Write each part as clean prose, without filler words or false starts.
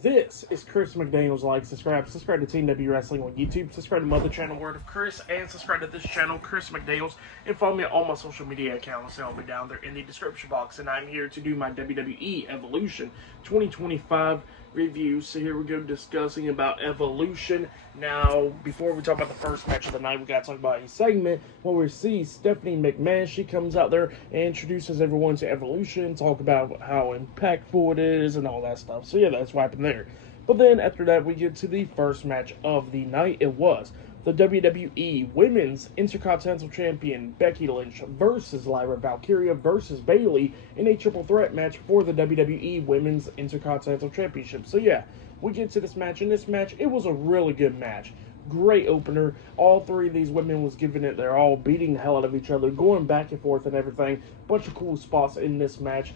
This is Chris McDaniels. Like, subscribe to Team W Wrestling on YouTube, subscribe to my other channel, Word of Chris, and subscribe to this channel, Chris McDaniels, and follow me on all my social media accounts. They'll be down there in the description box. And I'm here to do my WWE Evolution 2025 review. So here we go, discussing about Evolution. Now, before we talk about the first match of the night, we got to talk about a segment where we see Stephanie McMahon. She comes out there and introduces everyone to Evolution, talk about how impactful it is and all that stuff. So yeah, that's what happened there. But then after that, we get to the first match of the night. It was the WWE Women's Intercontinental Champion Becky Lynch versus Lyra Valkyria versus Bayley in a triple threat match for the WWE Women's Intercontinental Championship. So yeah, we get to this match. In this match, it was a really good match. Great opener. All three of these women was giving it. They're all beating the hell out of each other, going back and forth and everything. Bunch of cool spots in this match.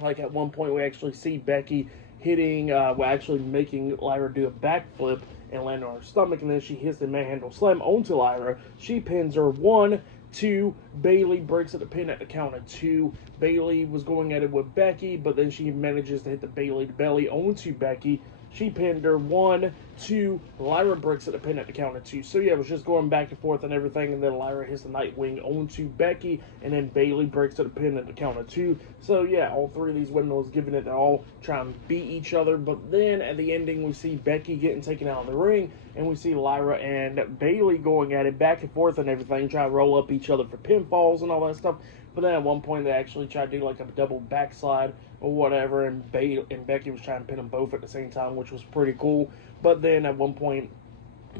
Like at one point, we actually see Becky hitting, actually making Lyra do a backflip and land on her stomach, and then she hits the manhandle slam onto Lyra. She pins her 1, 2. Bayley breaks at the pin at the count of 2. Bayley was going at it with Becky, but then she manages to hit the Bayley to belly onto Becky. She pinned her 1, 2. Lyra breaks at the pin at the count of 2. So yeah, it was just going back and forth and everything, and then Lyra hits the Nightwing onto Becky, and then Bayley breaks at the pin at the count of 2. So yeah, all three of these women was giving it all, trying to beat each other. But then at the ending, we see Becky getting taken out of the ring, and we see Lyra and Bayley going at it back and forth and everything, trying to roll up each other for pinfalls and all that stuff. But then at one point, they actually tried to do like a double backslide or whatever, and Becky was trying to pin them both at the same time, which was pretty cool. But then at one point,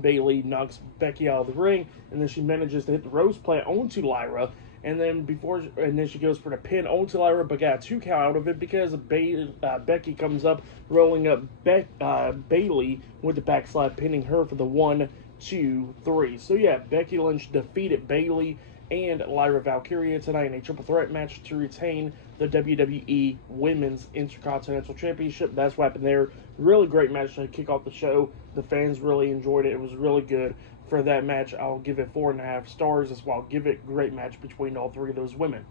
Bayley knocks Becky out of the ring, and then she manages to hit the rose plant onto Lyra, and then she goes for the pin onto Lyra, but got a 2 count out of it because Becky comes up, rolling up Bayley with the backslide, pinning her for the 1, 2, 3. So yeah, Becky Lynch defeated Bayley and Lyra Valkyria tonight in a triple threat match to retain the WWE Women's Intercontinental Championship. That's what happened there. Really great match to kick off the show. The fans really enjoyed it. It was really good. For that match, I'll give it 4.5 stars as well. Give it a great match between all three of those women.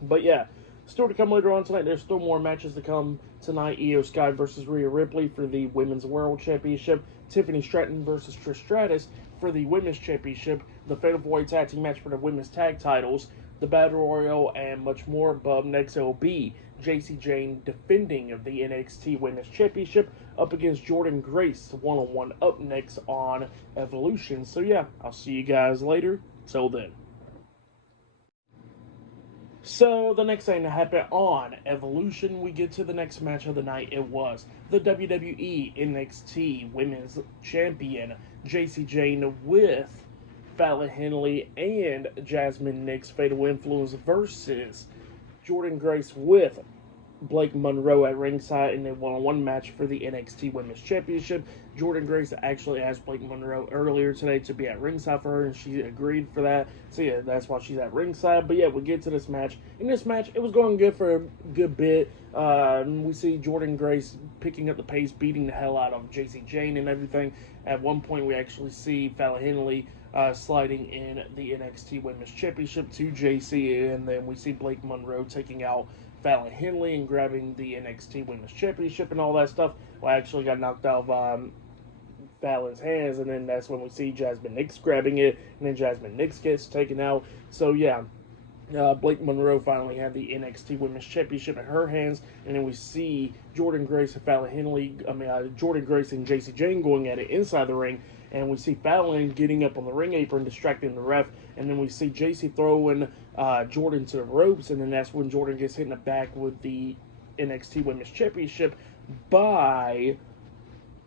But yeah, still to come later on tonight. There's still more matches to come tonight. Io Sky versus Rhea Ripley for the Women's World Championship. Tiffany Stratton versus Trish Stratus for the Women's Championship. The Fatal 4-Way Tag Team match for the Women's Tag Titles. The Battle Royal and much more. But next it will be Jacy Jayne defending of the NXT Women's Championship up against Jordynne Grace one-on-one up next on Evolution. So yeah, I'll see you guys later. Till then. So the next thing to happen on Evolution, we get to the next match of the night. It was the WWE NXT Women's Champion Jacy Jayne with Fallon Henley and Jasmine Nix Fatal Influence versus Jordynne Grace with Blake Monroe at ringside in a one-on-one match for the NXT Women's Championship. Jordynne Grace actually asked Blake Monroe earlier today to be at ringside for her, and she agreed for that. So yeah, that's why she's at ringside. But yeah, we get to this match. In this match, it was going good for a good bit. We see Jordynne Grace picking up the pace, beating the hell out of Jacy Jayne and everything. At one point, we actually see Fallon Henley sliding in the NXT Women's Championship to JC, and then we see Blake Monroe taking out Fallon Henley and grabbing the NXT Women's Championship and all that stuff. Well, I actually got knocked out of Fallon's hands, and then that's when we see Jasmine Nix grabbing it, and then Jasmine Nix gets taken out. So yeah, Blake Monroe finally had the NXT Women's Championship in her hands, and then we see Jordynne Grace and Jordynne Grace and Jacy Jayne going at it inside the ring, and we see Fallon getting up on the ring apron, distracting the ref, and then we see Jacy throwing Jordynne to the ropes, and then that's when Jordynne gets hit in the back with the NXT Women's Championship by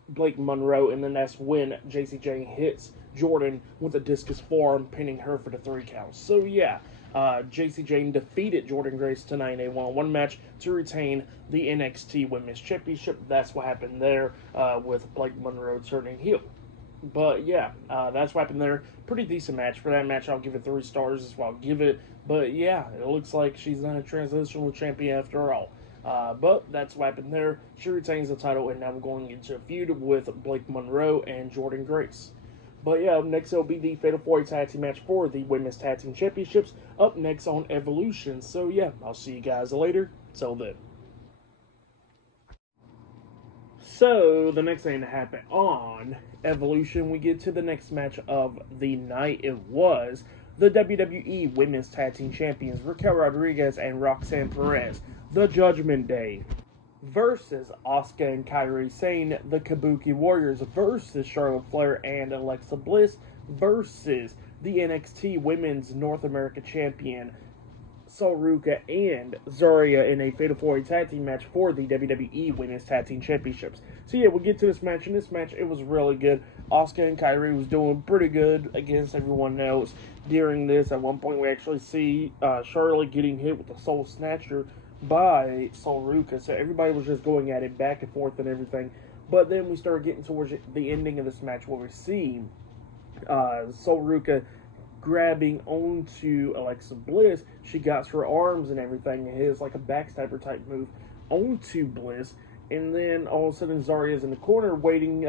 Blake Monroe, and then that's when Jacy Jayne hits Jordynne with a discus forearm, pinning her for the 3 counts. So yeah, Jacy Jayne defeated Jordynne Grace tonight in a one-on-one match to retain the NXT Women's Championship. That's what happened there with Blake Monroe turning heel. But yeah, that's what happened there. Pretty decent match. For that match, I'll give it 3 stars as well. I'll give it. But yeah, it looks like she's not a transitional champion after all. But that's what happened there. She retains the title, and now we're going into a feud with Blake Monroe and Jordynne Grace. But yeah, up next it'll be the Fatal 4-Way Tag Team match for the Women's Tag Team Championships up next on Evolution. So yeah, I'll see you guys later. Till then. So, the next thing to happen on Evolution, we get to the next match of the night. It was the WWE Women's Tag Team Champions, Raquel Rodriguez and Roxanne Perez, the Judgment Day, versus Asuka and Kairi Sane, the Kabuki Warriors, versus Charlotte Flair and Alexa Bliss, versus the NXT Women's North America Champion, Sol Ruka and Zarya in a Fatal 4-Way Tag Team match for the WWE Women's Tag Team Championships. So yeah, we'll get to this match. In this match, it was really good. Asuka and Kairi was doing pretty good against everyone else. During this, at one point, we actually see Charlotte getting hit with a Soul Snatcher by Sol Ruka. So everybody was just going at it back and forth and everything. But then we started getting towards the ending of this match where we see Sol Ruka grabbing onto Alexa Bliss. She got her arms and everything. It is like a backstabber type move onto Bliss. And then all of a sudden Zarya's in the corner waiting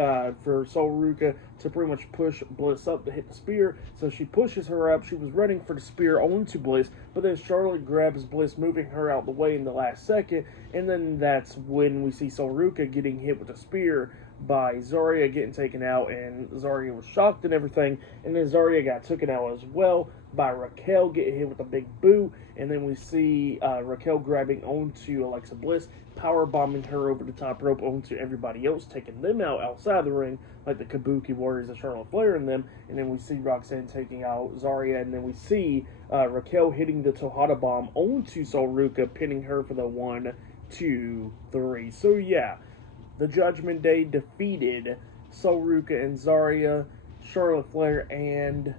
for Sol Ruka to pretty much push Bliss up to hit the spear. So she pushes her up. She was running for the spear onto Bliss, but then Charlotte grabs Bliss, moving her out the way in the last second. And then that's when we see Sol Ruka getting hit with a spear by Zarya, getting taken out, and Zarya was shocked and everything. And then Zarya got taken out as well by Raquel, getting hit with a big boot. And then we see Raquel grabbing onto Alexa Bliss, power bombing her over the top rope onto everybody else, taking them out outside the ring, like the Kabuki Warriors and Charlotte Flair and them. And then we see Roxanne taking out Zarya, and then we see Raquel hitting the Tejada bomb onto Sol Ruka, pinning her for the 1, 2, 3. So yeah, the Judgment Day defeated Sol Ruka and Zarya, Charlotte Flair and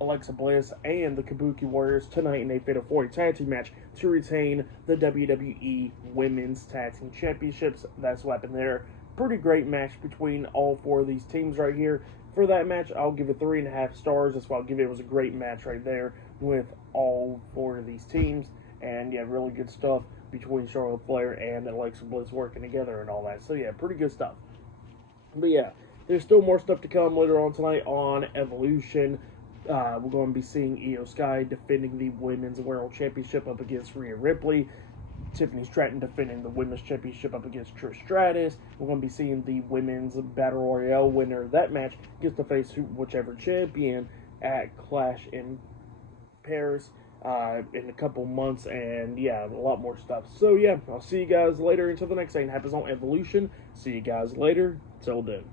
Alexa Bliss, and the Kabuki Warriors tonight in a Fatal 4-Way Tag Team match to retain the WWE Women's Tag Team Championships. That's what happened there. Pretty great match between all four of these teams right here. For that match, I'll give it 3.5 stars. That's why I'll give it. It was a great match right there with all four of these teams. And yeah, really good stuff between Charlotte Flair and Alexa Bliss working together and all that. So yeah, pretty good stuff. But yeah, there's still more stuff to come later on tonight on Evolution. We're going to be seeing Io Sky defending the Women's World Championship up against Rhea Ripley. Tiffany Stratton defending the Women's Championship up against Trish Stratus. We're going to be seeing the Women's Battle Royale winner of that match gets to face whichever champion at Clash in Paris in a couple months. And yeah, a lot more stuff. So yeah, I'll see you guys later until the next thing happens on Evolution. See you guys later. Till then.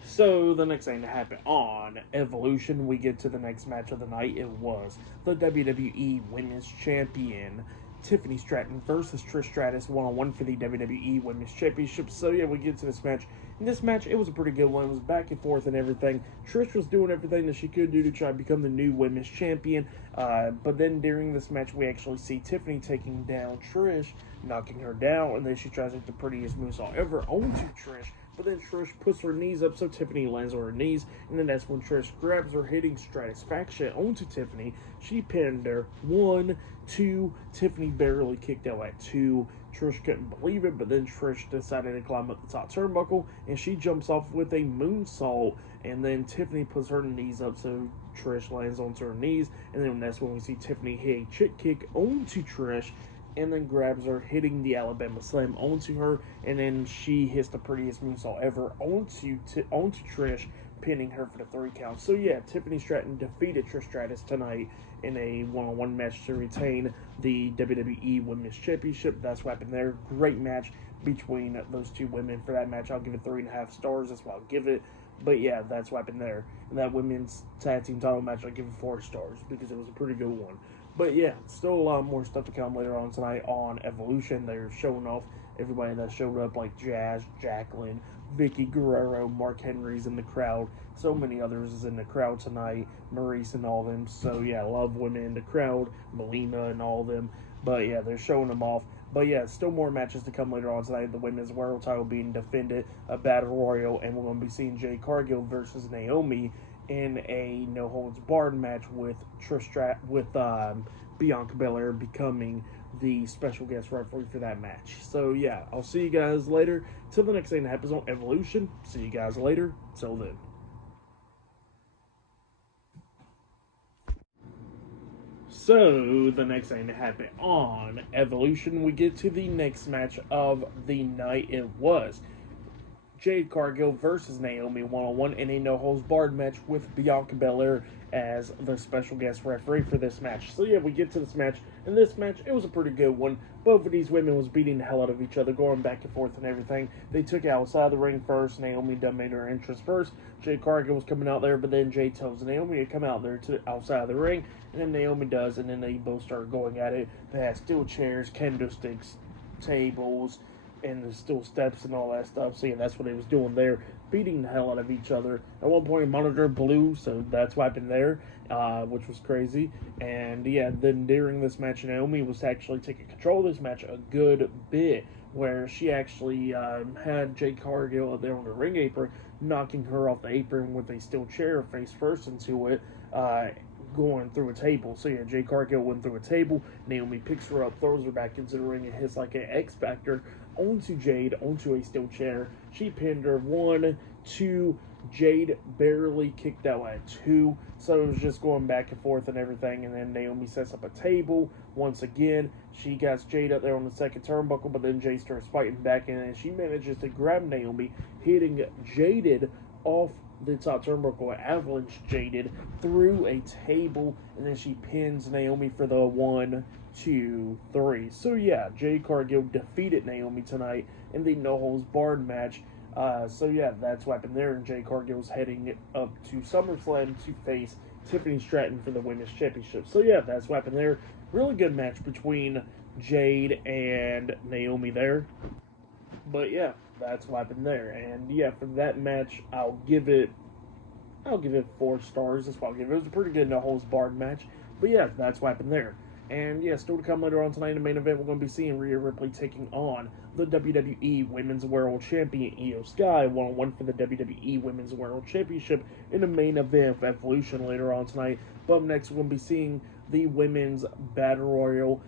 So, the next thing to happen on Evolution, we get to the next match of the night. It was the WWE Women's Champion, Tiffany Stratton versus Trish Stratus, one-on-one for the WWE Women's Championship. So, yeah, we get to this match. In this match, it was a pretty good one. It was back and forth and everything. Trish was doing everything that she could do to try to become the new Women's Champion. But then during this match, we actually see Tiffany taking down Trish, knocking her down, and then she tries to hit the prettiest moonsault ever onto Trish. But then Trish puts her knees up, so Tiffany lands on her knees. And then that's when Trish grabs her, hitting Stratusfaction onto Tiffany. She pinned her. 1, 2. Tiffany barely kicked out at 2. Trish couldn't believe it, but then Trish decided to climb up the top turnbuckle, and she jumps off with a moonsault. And then Tiffany puts her knees up, so Trish lands onto her knees. And then that's when we see Tiffany hit a chick kick onto Trish, and then grabs her, hitting the Alabama Slam onto her, and then she hits the prettiest moonsault ever onto Trish, pinning her for the 3 count. So yeah, Tiffany Stratton defeated Trish Stratus tonight in a one-on-one match to retain the WWE Women's Championship. That's what happened there. Great match between those two women. For that match, I'll give it 3.5 stars. That's what I'll give it. But yeah, that's what happened there. And that women's tag team title match, I'll give it 4 stars because it was a pretty good one. But yeah, still a lot more stuff to come later on tonight on Evolution. They're showing off everybody that showed up, like Jazz, Jacqueline, Vicky Guerrero, Mark Henry's in the crowd. So many others is in the crowd tonight. Maurice and all them. So yeah, a lot of women in the crowd. Melina and all them. But yeah, they're showing them off. But yeah, still more matches to come later on tonight. The women's world title being defended, a battle royal, and we're going to be seeing Jade Cargill versus Naomi in a no-holds-barred match with Bianca Belair becoming the special guest referee for that match. So yeah, I'll see you guys later. Till the next thing that happens on Evolution. See you guys later. Till then. So, the next thing to happen on Evolution, we get to the next match of the night. It was Jade Cargill versus Naomi one-on-one in a no-holds-barred match with Bianca Belair as the special guest referee for this match. So yeah, we get to this match, and this match, it was a pretty good one. Both of these women was beating the hell out of each other, going back and forth and everything. They took it outside the ring first. Naomi done made her entrance first. Jade Cargill was coming out there, but then Jade tells Naomi to come out there to outside the ring, and then Naomi does, and then they both start going at it. They had steel chairs, candlesticks, tables, and there's still steps and all that stuff. So yeah, that's what they was doing there, beating the hell out of each other. At one point, monitor blew, so that's what happened there, which was crazy. And yeah, then during this match, Naomi was actually taking control of this match a good bit, where she actually had Jade Cargill out there on the ring apron, knocking her off the apron with a steel chair face first into it, going through a table. So yeah, Jade Cargill went through a table. Naomi picks her up, throws her back into the ring, and hits like an X Factor onto Jade, onto a steel chair. She pinned her 1, 2. Jade barely kicked out at 2. So it was just going back and forth and everything. And then Naomi sets up a table once again. She got Jade up there on the second turnbuckle, but then Jade starts fighting back, and she manages to grab Naomi, hitting Jaded off the top turnbuckle, avalanche Jaded through a table, and then she pins Naomi for the 1, 2, 3. So yeah, Jade Cargill defeated Naomi tonight in the no-holds-barred match. So yeah, that's what happened there, and Jade Cargill's heading up to SummerSlam to face Tiffany Stratton for the Women's Championship. So yeah, that's what happened there. Really good match between Jade and Naomi there. But yeah, that's what happened there. And yeah, for that match, I'll give it 4 stars. That's what I'll give it. It was a pretty good no-holds-barred match. But yeah, that's what happened there. And yeah, still to come later on tonight in the main event, we're going to be seeing Rhea Ripley taking on the WWE Women's World Champion Io Sky one-on-one for the WWE Women's World Championship in the main event of Evolution later on tonight. But up next, we're going to be seeing the Women's Battle Royal.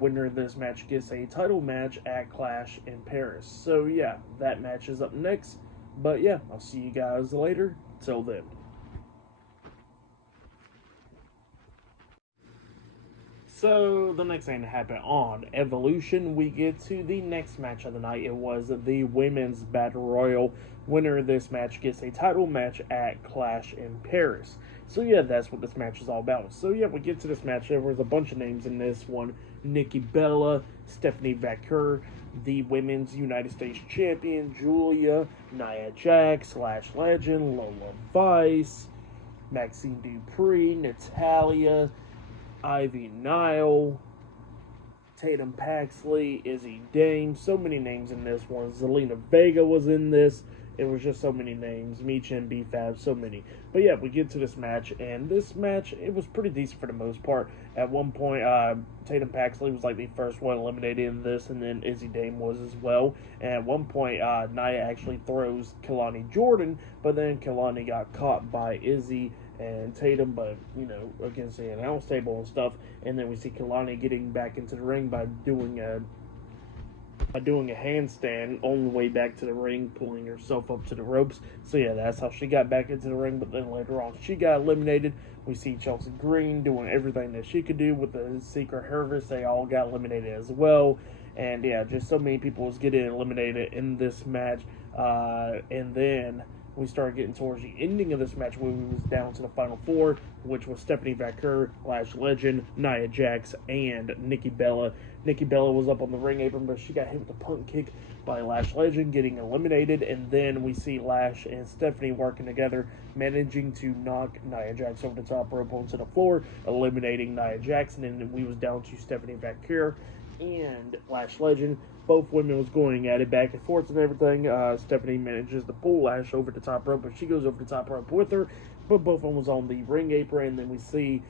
Winner of this match gets a title match at Clash in Paris. So yeah, that match is up next. But yeah, I'll see you guys later. Till then. So, the next thing to happen on Evolution, we get to the next match of the night. It was the Women's Battle Royal. Winner of this match gets a title match at Clash in Paris. So, yeah, that's what this match is all about. So, yeah, we get to this match. There was a bunch of names in this one. Nikki Bella, Stephanie Vaquer, the Women's United States Champion, Julia, Nia Jax, Lash Legend, Lola Vice, Maxine Dupree, Natalia, Ivy Nile, Tatum Paxley, Izzy Dame, so many names in this one. Zelina Vega was in this. It was just so many names. Meech and B-Fab, so many. But yeah, we get to this match, and this match, it was pretty decent for the most part. At one point, Tatum Paxley was like the first one eliminated in this, and then Izzy Dame was as well. And at one point, Nia actually throws Kalani Jordan, but then Kalani got caught by Izzy and Tatum, but, you know, against the announce table and stuff. And then we see Kalani getting back into the ring by doing a handstand on the way back to the ring, pulling herself up to the ropes. So yeah, that's how she got back into the ring. But then later on, she got eliminated. We see Chelsea Green doing everything that she could do with the Secret Harvest. They all got eliminated as well. And yeah, just so many people was getting eliminated in this match. And then we started getting towards the ending of this match, where we was down to the final 4, which was Stephanie Vaquer, Lash Legend, Nia Jax, and Nikki Bella. Nikki Bella was up on the ring apron, but she got hit with a punt kick by Lash Legend, getting eliminated. And then we see Lash and Stephanie working together, managing to knock Nia Jax over the top rope onto the floor, eliminating Nia Jax. And then we was down to Stephanie Vaquer and Lash Legend. Both women was going at it back and forth and everything. Stephanie manages to pull Lash over the top rope, but she goes over the top rope with her. But both of them was on the ring apron. And then we see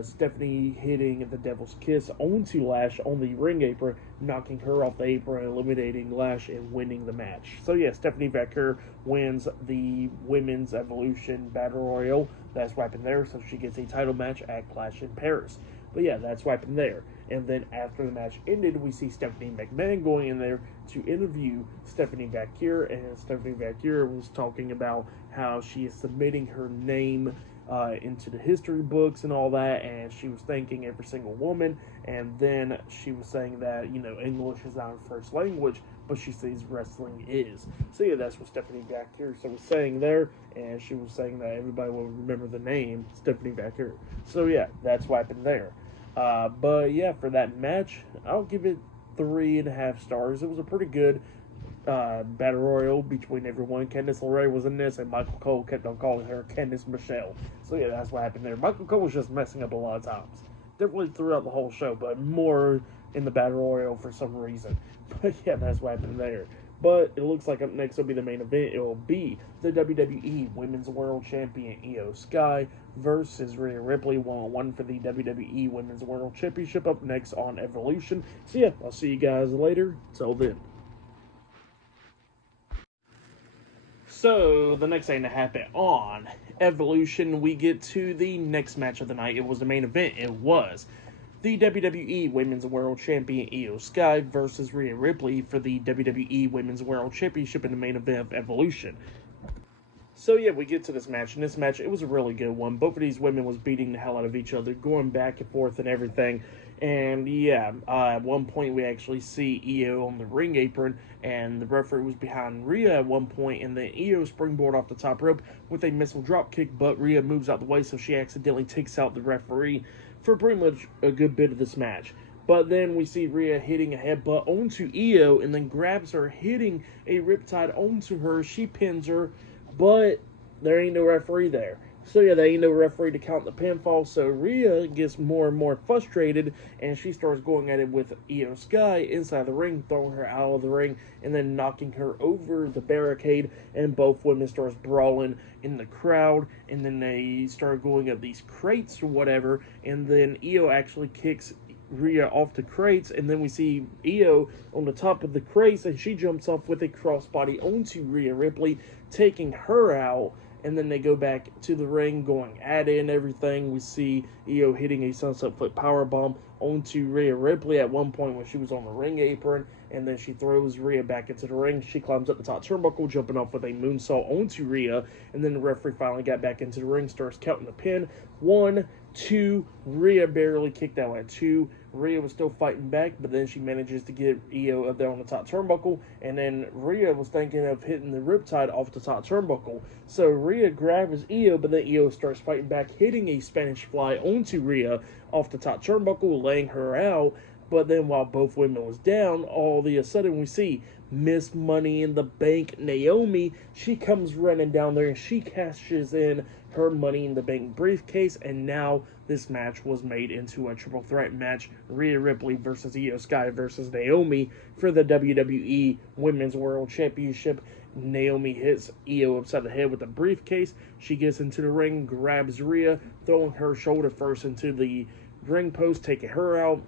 Stephanie hitting the Devil's Kiss onto Lash on the ring apron, knocking her off the apron, eliminating Lash, and winning the match. So yeah, Stephanie Vaquer wins the Women's Evolution Battle Royal. That's what happened there. So she gets a title match at Clash in Paris. But yeah, that's what happened there. And then after the match ended, we see Stephanie McMahon going in there to interview Stephanie Vaquer. And Stephanie Vaquer was talking about how she is submitting her name into the history books and all that, and she was thanking every single woman, and then she was saying that, you know, English is not her first language, but she sees wrestling is. So yeah, that's what Stephanie Baker was saying there, and she was saying that everybody will remember the name Stephanie Baker. So yeah, that's what happened there. But yeah, for that match, I'll give it 3.5 stars. It was a pretty good battle royal between everyone. Candice LeRae was in this, and Michael Cole kept on calling her Candice Michelle. So yeah, that's what happened there. Michael Cole was just messing up a lot of times. Definitely throughout the whole show, but more in the battle royal for some reason. But yeah, that's what happened there. But it looks like up next will be the main event. It will be the WWE Women's World Champion Io Sky versus Rhea Ripley 1-on-1 for the WWE Women's World Championship up next on Evolution. So yeah, I'll see you guys later. Till then. So, the next thing to happen on Evolution, we get to the next match of the night. It was the main event. It was the WWE Women's World Champion Io Sky versus Rhea Ripley for the WWE Women's World Championship in the main event of Evolution. So yeah, we get to this match, and this match, it was a really good one. Both of these women was beating the hell out of each other, going back and forth and everything. And yeah, at one point we actually see Io on the ring apron, and the referee was behind Rhea at one point, and then Io springboard off the top rope with a missile drop kick, but Rhea moves out the way, so she accidentally takes out the referee for pretty much a good bit of this match. But then we see Rhea hitting a headbutt onto Io, and then grabs her, hitting a riptide onto her. She pins her, but there ain't no referee there. So yeah, there ain't no referee to count the pinfall, so Rhea gets more and more frustrated, and she starts going at it with Io Sky inside the ring, throwing her out of the ring, and then knocking her over the barricade, and both women starts brawling in the crowd, and then they start going up these crates or whatever, and then Io actually kicks Rhea off the crates, and then we see Io on the top of the crates, and she jumps off with a crossbody onto Rhea Ripley, taking her out. And then they go back to the ring, going at it and everything. We see Io hitting a sunset flip powerbomb onto Rhea Ripley at one point when she was on the ring apron. And then she throws Rhea back into the ring. She climbs up the top turnbuckle, jumping off with a moonsault onto Rhea. And then the referee finally got back into the ring, starts counting the pin. 1, 2, Rhea barely kicked out at 2. Rhea was still fighting back, but then she manages to get Io up there on the top turnbuckle, and then Rhea was thinking of hitting the riptide off the top turnbuckle. So Rhea grabs Io, but then Io starts fighting back, hitting a Spanish fly onto Rhea off the top turnbuckle, laying her out. But then while both women was down, all of a sudden we see Miss Money in the Bank Naomi. She comes running down there, and she cashes in her Money in the Bank briefcase, and now this match was made into a triple threat match. Rhea Ripley versus Io Sky versus Naomi for the WWE Women's World Championship. Naomi hits Io upside the head with a briefcase. She gets into the ring, grabs Rhea, throwing her shoulder first into the ring post, taking her out.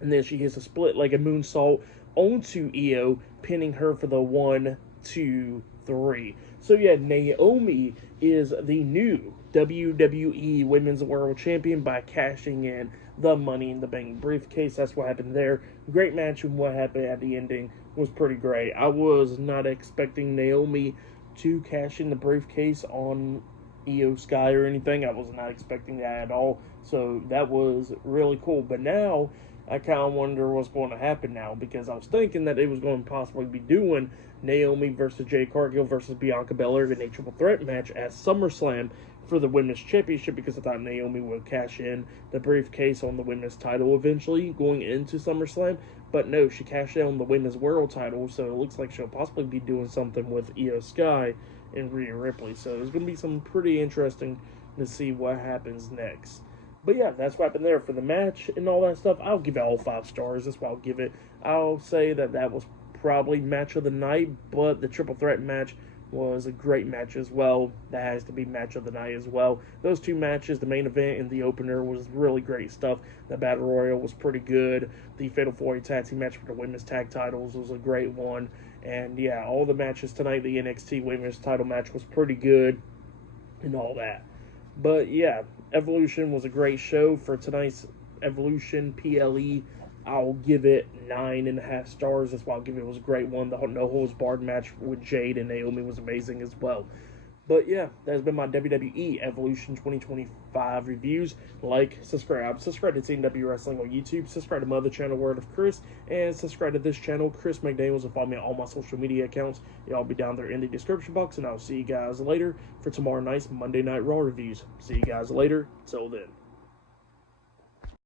And then she hits a split-legged moonsault onto Io, pinning her for the 1, 2, 3. So yeah, Naomi is the new WWE Women's World Champion by cashing in the Money in the Bank briefcase. That's what happened there. Great match, and what happened at the ending was pretty great. I was not expecting Naomi to cash in the briefcase on Io Sky or anything. I was not expecting that at all. So that was really cool. But now I kind of wonder what's going to happen now, because I was thinking that it was going to possibly be doing Naomi versus Jade Cargill versus Bianca Belair in a triple threat match at SummerSlam for the Women's Championship, because I thought Naomi would cash in the briefcase on the Women's title eventually going into SummerSlam. But no, she cashed in on the Women's World title, so it looks like she'll possibly be doing something with Io Sky and Rhea Ripley. So it's going to be some pretty interesting to see what happens next. But yeah, that's what happened there for the match and all that stuff. I'll give it all 5 stars. That's what I'll give it. I'll say that was probably match of the night, but the triple threat match was a great match as well. That has to be match of the night as well. Those 2 matches, the main event and the opener, was really great stuff. The Battle Royal was pretty good. The Fatal 4-Way Tag Team match for the women's tag titles was a great one. And yeah, all the matches tonight, the NXT women's title match was pretty good and all that. But yeah, Evolution was a great show for tonight's Evolution PLE. I'll give it 9.5 stars. That's why I'll give it. It was a great one. The no holds barred match with Jade and Naomi was amazing as well. But yeah, that has been my WWE Evolution 2025 reviews. Like, subscribe to Team W Wrestling on YouTube, subscribe to my other channel, Word of Chris, and subscribe to this channel, Chris McDaniels, and follow me on all my social media accounts. Y'all be down there in the description box, and I'll see you guys later for tomorrow night's Monday Night Raw reviews. See you guys later. Till then.